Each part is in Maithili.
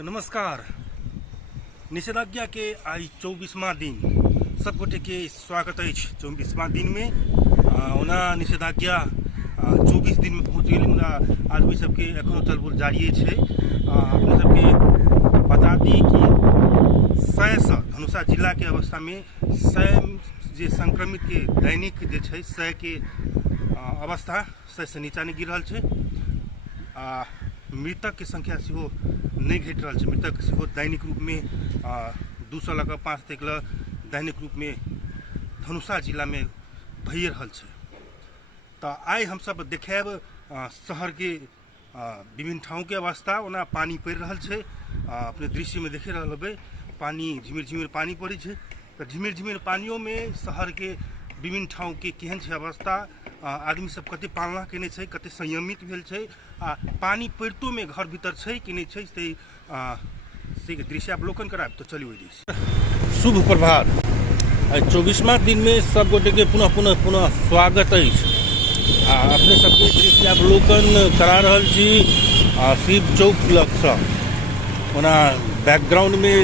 तो नमस्कार। निषेधाज्ञा के आई 24वां दिन सबगोटे के स्वागत है। 24वां दिन में ओना निषेधाज्ञा 24 दिन में पहुँच गई। मुदा आदमी सबके एखनो चलबुल जारी है। अपने सबके बता दी कि 100 धनुषा जिला के अवस्था में 100 जे संक्रमित के दैनिक जे 100 के अवस्था 100 से नीचा नहीं गिर रहा है। मृतक के संख्या से नहीं घट रहा है। मृतक से दैनिक रूप में 200 लग 5 तक दैनिक रूप में धनुषा जिला में भय रहा है। तो आई हम सब देखेब शहर के विभिन्न ठाव के अवस्था। ओना पानी पड़ रहा है। अपने दृश्य में देखे रहे पानी झिमिर झिमिर पानी पड़े। तो झिमिर झिमिर पानियों में शहर के विभिन्न ठाव के केहन अवस्था, आदमी सब कते पालना केने छै, कते संयमित भेल छै, पानी पड़ितो में घर भीतर छै कि नहीं छै से दृश्यावलोकन कराब। तो चलिए दृश्य। शुभ प्रभात। 24वां दिन में सब गोटे के पुनः पुनः पुनः स्वागत है। अपने सबके दृश्यावलोकन करा रहल छी शिव चौक लग से। ओना बैकग्राउंड में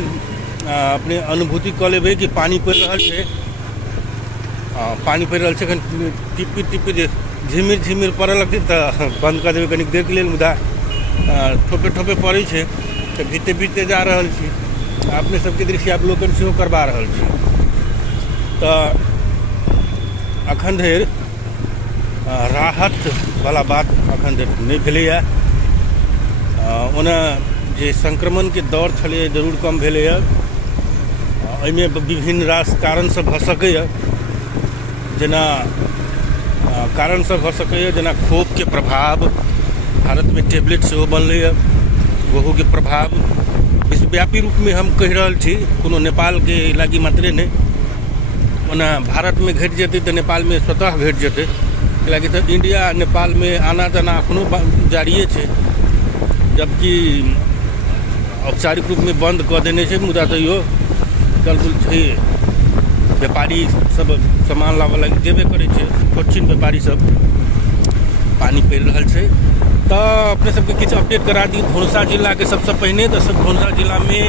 अपने अनुभूति क लेबे कि पानी पड़ रहा है। पानी पड़ रहा है। टिपी टिपी झिमिर झिमिर पड़े लगती तो बंद कर देवे कनिक देर के लिए। मुदा ठोपे ठोपे पड़े छे तो बीते बीते जा रहा छी। अपने सबके दृश्यावलोकन से करवा रहा छी। तो अखन धरि राहत वाला बात अखन धरि नहीं भेलै। ओना जे संक्रमण के दौर छलै जरूर कम भेलै। एहिमे विभिन्न रास कारण सब भऽ सकैए। जना कारण सब हो सके जना खोप के प्रभाव, भारत में टेबलेट से बनल वहू के प्रभाव विश्वव्यापी रूप में हम कह रहा छी। कोनो नेपाल के लागी मात्रे नहीं। ओना भारत में घट जेते तो नेपाल में स्वतः घट जेते। लागी तो इंडिया नेपाल में आना जाना अखनो जारी है। जबकि औपचारिक रूप में बंद कर देने से मुदा तो यो चलबुल छै। व्यापारी सब सामान लावा लगे जेबे करे छे। कोचिन व्यापारी सब पानी पड़ रहा है। तो अपने सबके कुछ अपडेट करा दी धनुषा जिला के। सबसे पहले तो सब धनुषा जिला में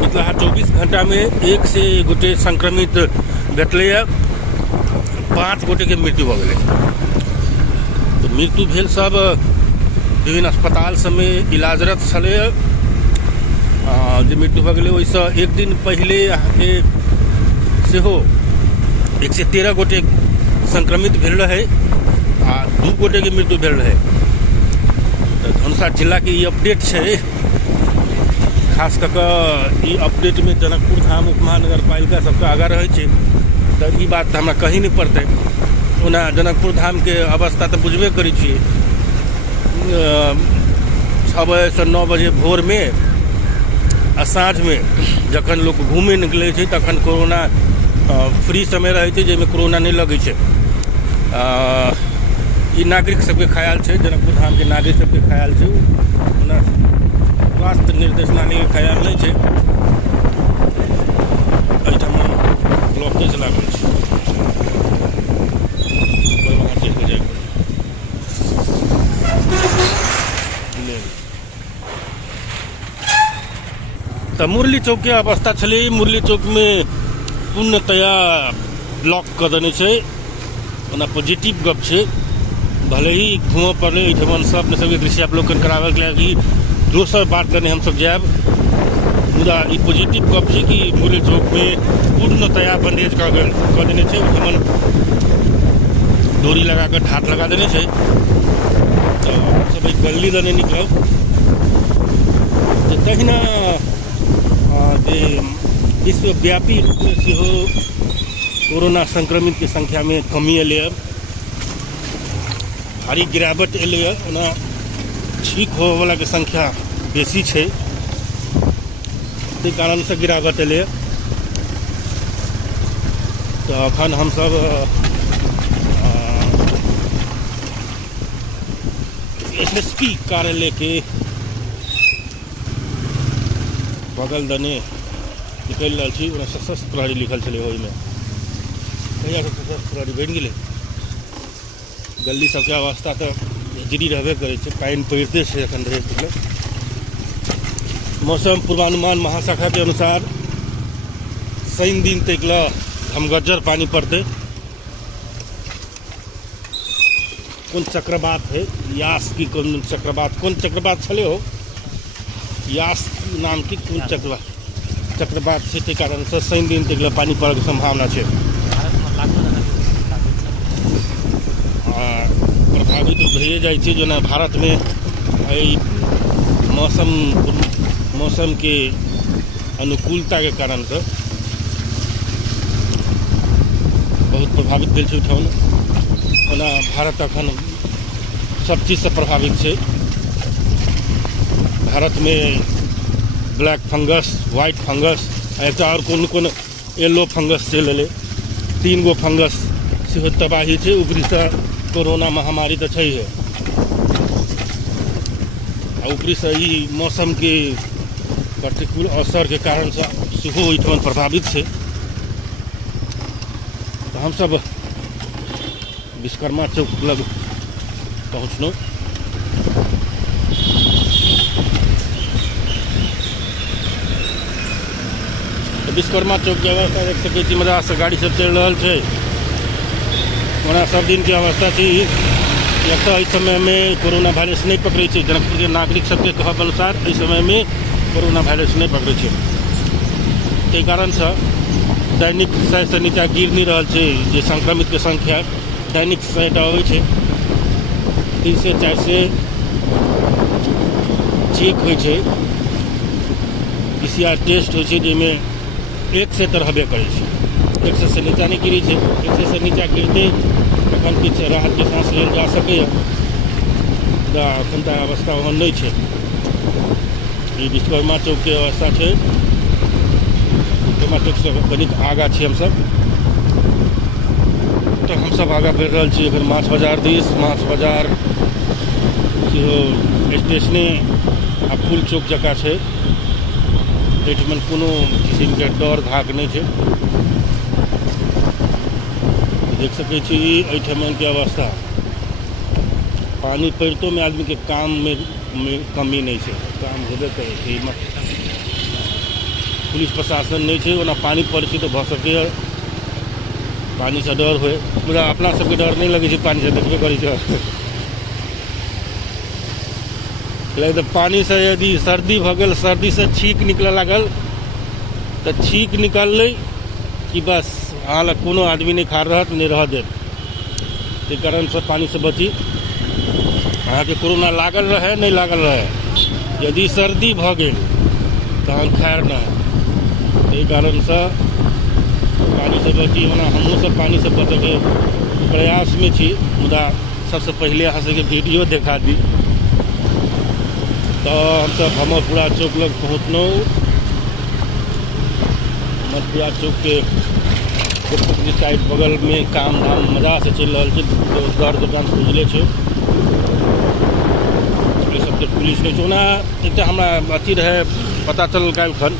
पिछला 24 घंटा में 1 से गोटे संक्रमित भेटले। 5 गोटे के मृत्यु हो गए। तो मृत्यु भेल सब विभिन्न अस्पताल सब में इलाजरत छले। जो मृत्यु हो गए वैसे एक दिन पहले अहाँके सेहो 113 गोटे संक्रमित भेल रहे आ 2 गोटे के मृत्यु भेल रहे। तो धनुषा जिला के अपडेट है। खास करके ये अपडेट में जनकपुर धाम उपमहानगर पालिका सबका आगा रहे छे। तो ये बात तो हमरा कही नहीं पड़ते। ओना जनकपुर धाम के अवस्था तो बुझबे करी छिए। 6 बजे से 9 बजे भोर में आ साँझ में जखन लोग घूमे निकले छे तखन कोरोना फ्री समय रहे थे, जिसमें कोरोना नहीं लगे छे। ये नागरिक सबके ख्याल है। जनकपुर धाम के नागरिक सबके ख्याल है। स्वास्थ्य निर्देशनालय के ख्याल नहीं है। ब्लॉकेज लागल है। वहाँ चेक हो जाएगा। तो मुरली चौक के अवस्था छे। मुरली चौक में पूर्णतया ब्लॉक कर देने से। ओना पॉजिटिव गप है। भले ही घूम पड़े एठमन से अपने सबके दृश्यावलोकन करावे के लगी दोसर बात करने हम सब जायब। मुदा ई पॉजिटिव गप है कि मुरली चौक में पूर्णतया बंदेज कर देने से। एठमन डोरी लगा कर ढाट लगा देने से। तो सब गली दने निकलब तो तहिना विश्वव्यापी रूप में से कोरोना संक्रमित की संख्या में कमी एल। भारी गिरावट एल। ठीक हो वाला के संख्या बेसी है। ते कारण से गिरावट एल। तो अखन हम सब एसएसपी कार्यालय के बगल दने निकल रहा छी। सशस्त्र प्रहरी लिखल छे। में कहिया के सशस्त्र प्रहरी बन गए। गली सबके अवस्था तो गिरी रहबे करे। पानी पड़ते अखन रहे। मौसम पूर्वानुमान महाशाखा के अनुसार शनि दिन तक घमगज्जर पानी पड़ते। कौन चक्रवात है, यास की कौन चक्रवात छले हो, यास नाम की कौन चक्रवात से के कारण से शनि दिन तक पानी पड़े के संभावना है। प्रभावित भइए जाइ छै जेना भारत में मौसम के अनुकूलता के कारण से बहुत प्रभावित भेल छै ठाउँ। ओना भारत अखन सब चीज से प्रभावित है। भारत में ब्लैक फंगस, व्हाइट फंगस, एक और कौन येलो फंगस चल रहे, 3 गो फंगस से तबाही है। ऊपरी से कोरोना महामारी तो है, ऊपरी से ही मौसम के प्रतिकूल असर के कारण से सेहो ओहिठाम प्रभावित है। तो हम सब विश्वकर्मा चौक लग पहुँचलहुँ। तो विश्वकर्मा चौक के अवस्था देख सकै छी, मजा से गाड़ी सब चल रहा है। ओना सब दिन के अवस्था थी, एक तो इस समय में कोरोना वायरस नहीं पकड़े छै। जनकपुर के नागरिक सबके कहब अनुसार इस समय में कोरोना वायरस नहीं पकड़े छै, ताहि कारण से दैनिक 100 से नीचा गिर नहीं रहा है। जे संक्रमित के संख्या दैनिक 100 आबै छै, 3 से 4 से चेक होइ छै, PCR टेस्ट होइ छै, जाहिमे 100 तो रहबे करे छै। 100 से नीचा नहीं गिरी है। 100 से नीचा गिरते तखन किछु राहत के सांस लेल जा सकैए, एखन तऽ अवस्था ओहन नहीं है। ये विश्वकर्मा चौक के अवस्था है। विश्वकर्मा चौक से कनिक आगा छी हमसब। तो हमसब आगा बढ़ि रहल छी एखन माछ बाजार दिस। माछ बाजार सेहो स्टेशने आ फूल चौक जकाँ छै, एहिठमन कोनो किसिम के डर धाक नहीं है। देख सकै छी एहिठमन के अवस्था, पानी पड़ितो में आदमी के काम में कमी नहीं है, काम हेबे करे छै। पुलिस प्रशासन नहीं है, ओना पानी पड़े छै तो भ सकैए पानी से डर होए, मुदा अपना सबके डर नहीं लगे छै पानी से, देखबे करै छै। तो पानी से यदि सर्दी भ गेल, सर्दी से छींक निकले लागल तो छींक निकललै कि बस अहाँ लग कोनो आदमी नहीं खा रहत, नहीं रह देत। ताहि कारण से पानी से बची। अहाँ के कोरोना लागल रहे नहीं लागल रहे, यदि सर्दी भ गेल तहन खैर न। ताहि कारण से पानी से बची। ओना हमहूँ सब पानी से बचे के प्रयास में छी, मुदा सबसे पहले अहाँ सबके वीडियो देखा दी। तो हम सब भमरपुरा चौक लग पहुँचलहुँ। भमरपुरा चौक के गुप्तपुरी साइड बगल में काम धाम मजा से चल रहा है। रोजगार दुकान खुजले छै, सबके पुलिस के चोना। एक हमरा अथी रहे, पता चल गल खन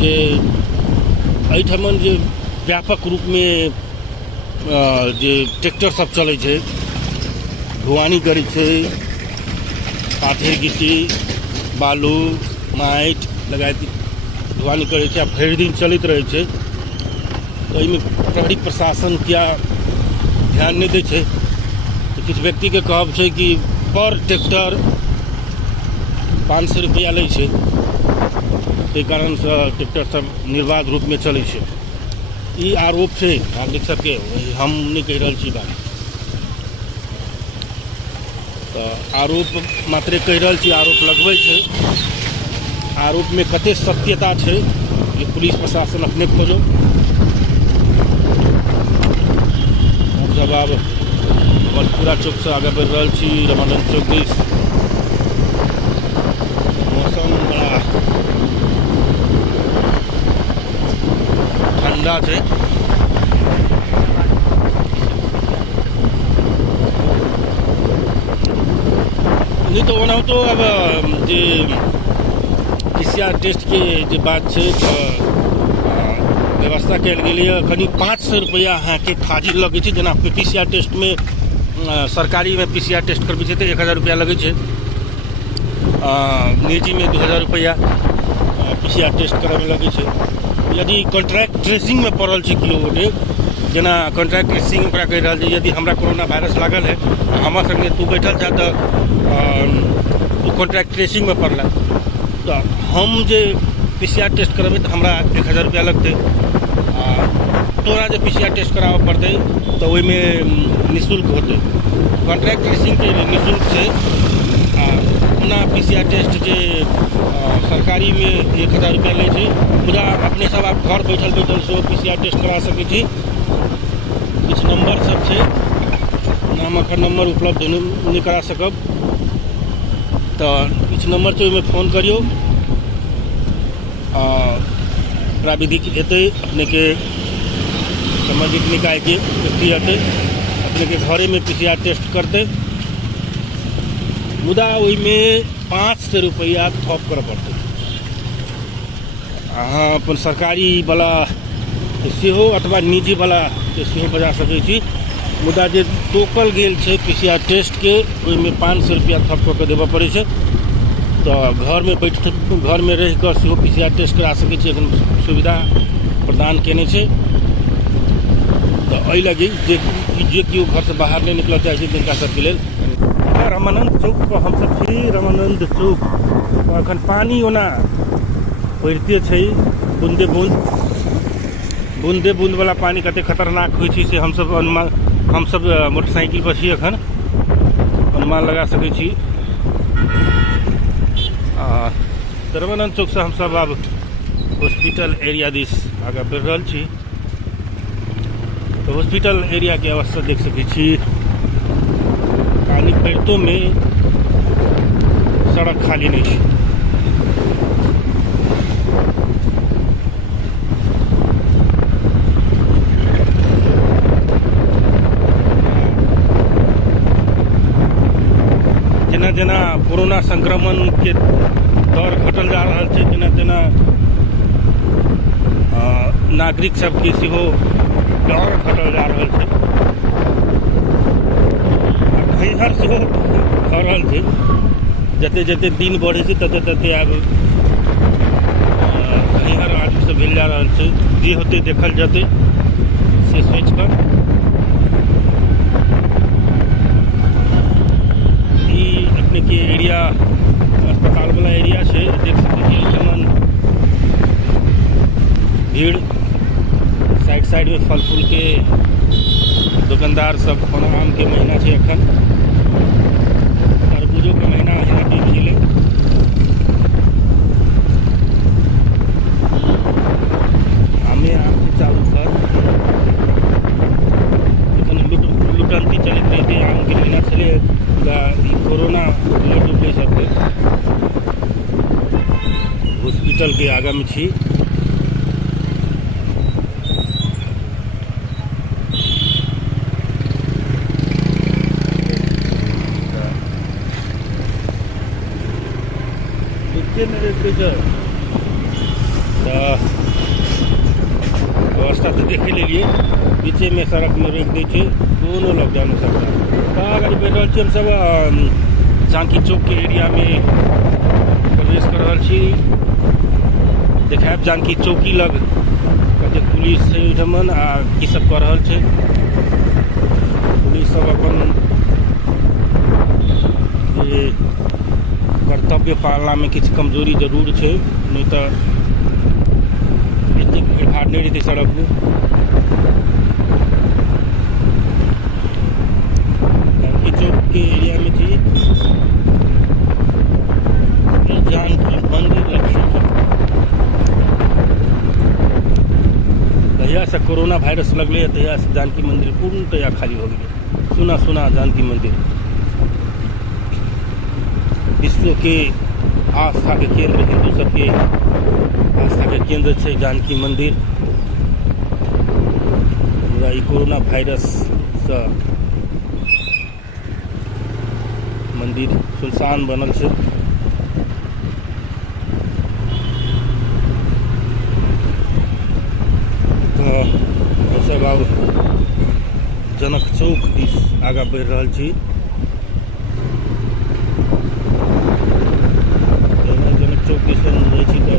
जे एहिठमन जे व्यापक रूप में जे ट्रैक्टर सब चलै छै, ढुआनी करै छै, पाथर गिट्टी बालू माटि लगाइत ढुआनी करै छै, भरि दिन चलैत रहै छै। तो एहिमे प्रहरी प्रशासन क्या ध्यान नहीं दै छै। तो किछु व्यक्ति के कहब छै कि पर ट्रैक्टर 500 रुपया लै छै, ताहि कारण से ट्रैक्टर सब निर्बाध रूप में चलै छै। ई आरोप छै नागरिक सबके, हम नहीं कहि रहल छी बात। तो आरोप मात्रे कहि रहल छी, आरोप लगबै छै। आरोप में कते सत्यता छै ये पुलिस प्रशासन अपने खोजो। जब आब भमरपुरा चौक से आगे बढ़ रहा छी रमानंद चौक दिस। मौसम बड़ा ठंडा है। नहीं तो ओना तो अब जे PCR टेस्ट के जे बात है तो व्यवस्था कल गई है। करीब 500 रुपया अहाँ के फाजिल लगे छै। जेना PCR टेस्ट में सरकारी में PCR टेस्ट करबे छै तो 1000 रुपया लगे छै, निजी में 2000 रुपया। PCR टेस्ट कराबे लगे छै। यदि कॉन्ट्रैक्ट ट्रेसिंग में पड़ल छै केओ गोटे, जेना कॉन्ट्रैक्ट ट्रेसिंग ओकरा कहि रहल छै, यदि हमरा कोरोना वायरस लागल है हमरा संगे तू बैठल छह तऽ तू कॉन्ट्रैक्ट ट्रेसिंग में पड़ला, तो हम जे PCR टेस्ट करबे तो हमरा 1000 रुपया लगते, तोरा जे PCR टेस्ट कराबे पड़ते तो ओहिमे निःशुल्क होते। कॉन्ट्रैक्ट ट्रेसिंग के निःशुल्क छै, ओना PCR टेस्ट जे सरकारी में 1000 रुपया ले छै। मुदा अपने सब आप घर बैठल बैठल से PCR टेस्ट करा सकै छी। कुछ नंबर सब छै, नाम अखर नंबर उपलब्ध नहीं करा सकब, तो किछु नंबर छै, ओहिमे फोन करियो, प्राविधिक एतै अपने के सामाजिक निकाय के व्यक्ति अतै, अपने के घरे में PCR टेस्ट करते। मुदा ओहिमे 500 रुपया थप कर पड़ते। अहाँ अपन सरकारी वाला सेहो अथवा निजी वाला सेहो बजा सकै छी। मुदा जे टोकल गेल छै PCR टेस्ट के, ओहिमे 500 रुपया थप कऽ के देबऽ पड़ै छै। तो घर में रह कर सेहो PCR टेस्ट करा सकै छी, एखन सुविधा प्रदान केने छै। तो एहि लगी जे केओ घर से बाहर नहीं निकल चाहे छै तिनका सबके लेल रामानंद चौक पर हम सब छी। रामानंद चौक अखन पानी ओना पड़ते छै, बूंदे बूंद वाला पानी कते खतरनाक होइ छै से हम सब मोटरसाइकिल पर छी, अखन अनुमान लगा सकै छी। रामानंद चौक से हम सब अब हॉस्पिटल एरिया दिस आगे बढ़ रहल छी। तो हॉस्पिटल एरिया के अवस्था देख सकै छी। पानी पड़ितो में सड़क खाली नहीं है। जेना जेना कोरोना संक्रमण के दर घटल जा रहा है, जेना जेना नागरिक सबके सेहो डर घटल जा रहा है, हर सेहो भऽ रहल छै। जते जते दिन बढ़े छै तते तते आब हर आदमी से भेल जा रहल छै। जे होते देखल जते से सोच कर ई अपने के एरिया अस्पताल वाला एरिया छै, देख सकै छी केमन भीड़। साइड में फल फूल के दुकानदार सब, आम के महीना छै एखन, तरबूजो के महीना यहाँ पे मिले। आमे आम के चालू कर लुटंती चलते रहते, आम के महीना चले कोरोना लुटे सबके। हॉस्पिटल के आगा में छी। व्यवस्था तो देखे लिए पीछे में सड़क में रोक दी थी, दोनों लॉकडाउन हो सकता है। अगर बैठल छी हम सब जानकी चौक के एरिया में प्रवेश कर रहा छी। देखाब जानकी चौकी लग कते पुलिस छै ओहिठमन आ की सब कर रहल छै। पुलिस सब अपन जे कर्तव्य पालना में किछु कमजोरी जरूर है, नहीं तो इतनी भीड़ भाड़ नहीं रहती सड़क में। जानकी चौक के एरिया में थी जानकी मंदिर लक्ष्य। तहिया से कोरोना वायरस लगले, तहिया से जानकी मंदिर पूर्णतया खाली हो गई। सुना सुना जानकी मंदिर विश्व के आस्था के केंद्र, हिंदू सबके आस्था के केंद्र है जानकी मंदिर। कोरोना वायरस से मंदिर सुनसान बनल है। तो सब आब जनक चौक दिस आगा बढ़ रहा छी। जनक चौक दिस जाइ छी तो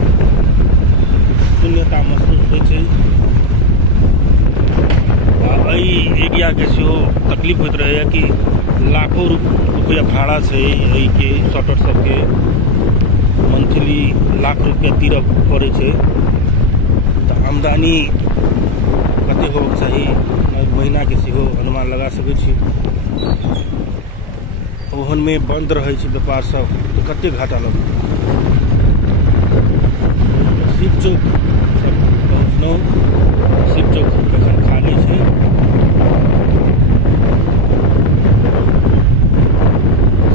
तकलीफ होते रहे कि लाखों रुपया भाड़ा से के शटर सबके मंथली लाख रुपया तीर पड़े छे। तो आमदनी कते होबाक चाही महीना के सेहो अनुमान लगा सकै छी। ओहन में बंद रहे छे व्यापार सब तो कते घाटा लगत। शिव चौक सब पहुँचलहुँ, शिव चौक एखन खाली छे।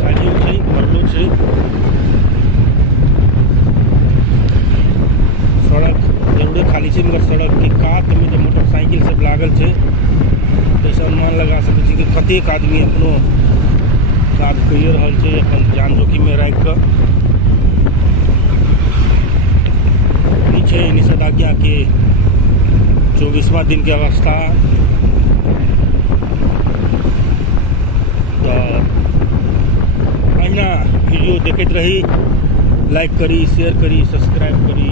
खालियो छे भरलो छे। सड़क जरूरे खाली छे मगर सड़क के कात में जो मोटरसाइकिल सब लागल छे तो अनुमान लगा सकै छी कि कतेक आदमी अपनो काज करिए रहल छे, अपन जान जोखिम में राख कर। नीचे निषेधाज्ञा के 24वां दिन के अवस्था। तो अहिना वीडियो देखते रही, लाइक करी, शेयर करी, सब्सक्राइब करी।